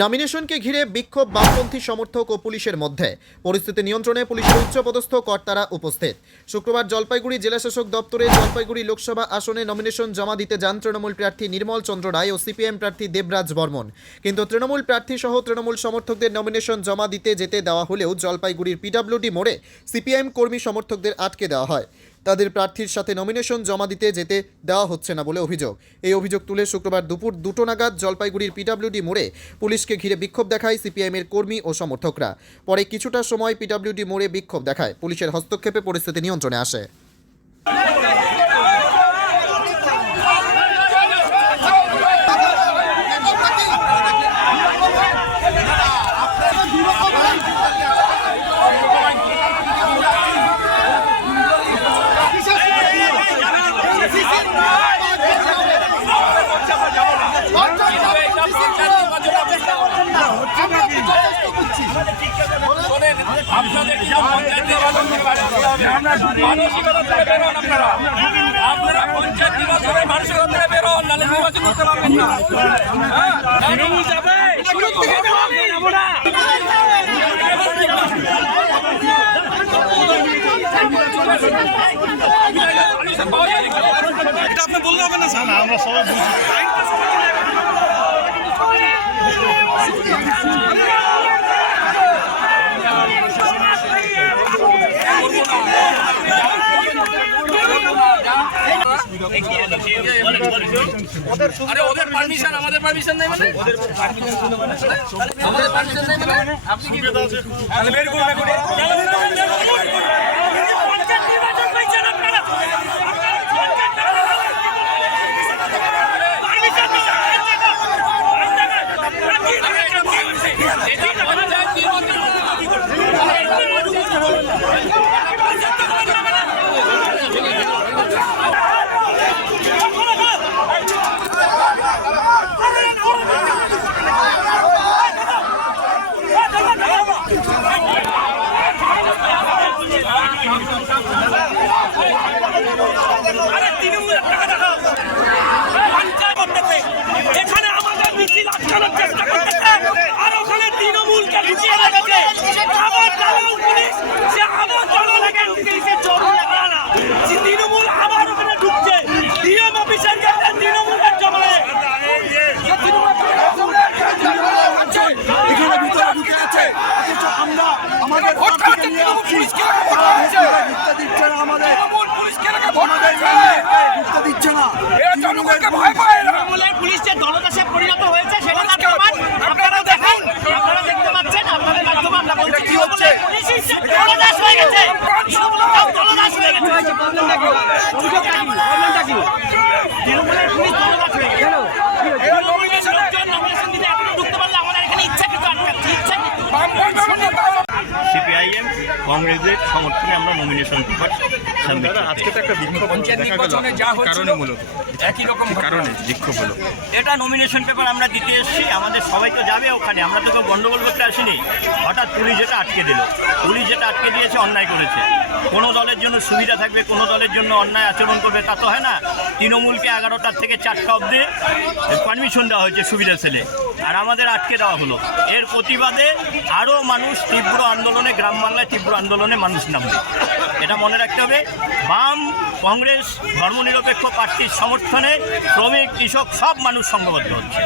নমিনেশনকে ঘিরে বিক্ষোভ বামপন্থী সমর্থক ও পুলিশের মধ্যে। পরিস্থিতি নিয়ন্ত্রণে পুলিশের উচ্চপদস্থ কর্তারা উপস্থিত। শুক্রবার জলপাইগুড়ি জেলাশাসক দপ্তরে জলপাইগুড়ি লোকসভা আসনে নমিনেশন জমা দিতে যান তৃণমূল প্রার্থী নির্মল চন্দ্র রায় ও সিপিএম প্রার্থী দেবরাজ বর্মন। কিন্তু তৃণমূল প্রার্থী সহ তৃণমূল সমর্থকদের নমিনেশন জমা দিতে যেতে দেওয়া হলেও জলপাইগুড়ির পিডব্লিউডি মোড়ে সিপিএম কর্মী সমর্থকদের আটকে দেওয়া হয়। তাদের প্রার্থীর সাথে নমিনেশন জমা দিতে যেতে দেওয়া হচ্ছে না বলে অভিযোগ। এই অভিযোগ তুলে শুক্রবার দুপুর 2টো নাগাদ জলপাইগুড়ির পিডব্লিউডি মোড়ে পুলিশকে ঘিরে বিক্ষোভ দেখায় সিপিএমের কর্মী ও সমর্থকরা। পরে কিছুটা সময় পিডব্লিউডি মোড়ে বিক্ষোভ দেখায়। পুলিশের হস্তক্ষেপে পরিস্থিতি নিয়ন্ত্রণে আসে। আপনারা পঞ্চায়েত নির্বাচনের মানসিকতা থেকে বেরোন, নাহলে নির্বাচন করতে পারবেন না। এটা আপনি বললে হবে না স্যার, আমরা সবাই বুঝি। ওদের পারমিশন, আমাদের পারমিশন নেই মানে? আমাদের পারমিশন নেই মানে? আপনি কি বের করুন? এখানে আমাদের মিছিল আটকানোর চেষ্টা করতেছে, আর ওখানে তৃণমূলকে লুকিয়ে রেখেছে। আবার দালাল পুলিশ, সে আবার জনলেগে ঢুকেছে, জনলেগা না, তৃণমূল আবার ওখানে ঢুকছে। ডিএম অফিসের কাছে তৃণমূলের জমায়ে এখানে ভিতরে ঢুকে আছে, অথচ আমরা আমাদের প্রার্থীকে নিয়ে আসছি, ঢুকতে দিচ্ছে না, আমাদের ঢুকতে দিচ্ছে না। তৃণমূলের পুলিশ যে দলদাসে পরিণত হয়েছে সেটা তার প্রমাণ আপনারা দেখেন, আপনারা দেখতে পাচ্ছেন। আপনাদের মাধ্যমে আমরা বলছি কি হচ্ছে, পুলিশ দলদাস হয়ে গেছে, দলদাস হয়ে গেছে। তৃণমূলের পুলিশ দলদাস হয়ে গেছে। নমিনেশন দিতে এখনো ঢুকতে পারলে আমাদের এখানে ইচ্ছাকৃত আটকাচ্ছে, ইচ্ছাকৃত। সিপিআইএম কংগ্রেসের সমর্থনে আমরা নমিনেশন পেপার সাবমিট করতে। আজকে তো একটা বিক্ষোভ পঞ্চায়েত নির্বাচনে যা হচ্ছিল একই রকম কারণে বিক্ষোভ হলো। এটা নমিনেশন পেপার আমরা দিতে এসেছি, আমাদের সবাই তো যাবে ওখানে, আমরা তো কেউ গন্ডগোল করতে আসিনি। হঠাৎ পুলিশ যেটা আটকে দিল, পুলিশ যেটা আটকে দিয়েছে অন্যায় করেছে। কোনো দলের জন্য সুবিধা থাকবে, কোনো দলের জন্য অন্যায় আচরণ করবে, তা তো হয় না। তৃণমূলকে 11টার থেকে 4টা অবধি পারমিশন দেওয়া হয়েছে সুবিধা ছেলে, আর আমাদের আটকে দেওয়া হলো। এর প্রতিবাদে আরও মানুষ তীব্র আন্দোলনে, গ্রাম বাংলায় তীব্র আন্দোলনে মানুষ নামবে, এটা মনে রাখতে হবে। বাম, কংগ্রেস, ধর্মনিরপেক্ষ প্রার্থীর সমর্থনে শ্রমিক, কৃষক সব মানুষ সংঘবদ্ধ হচ্ছে।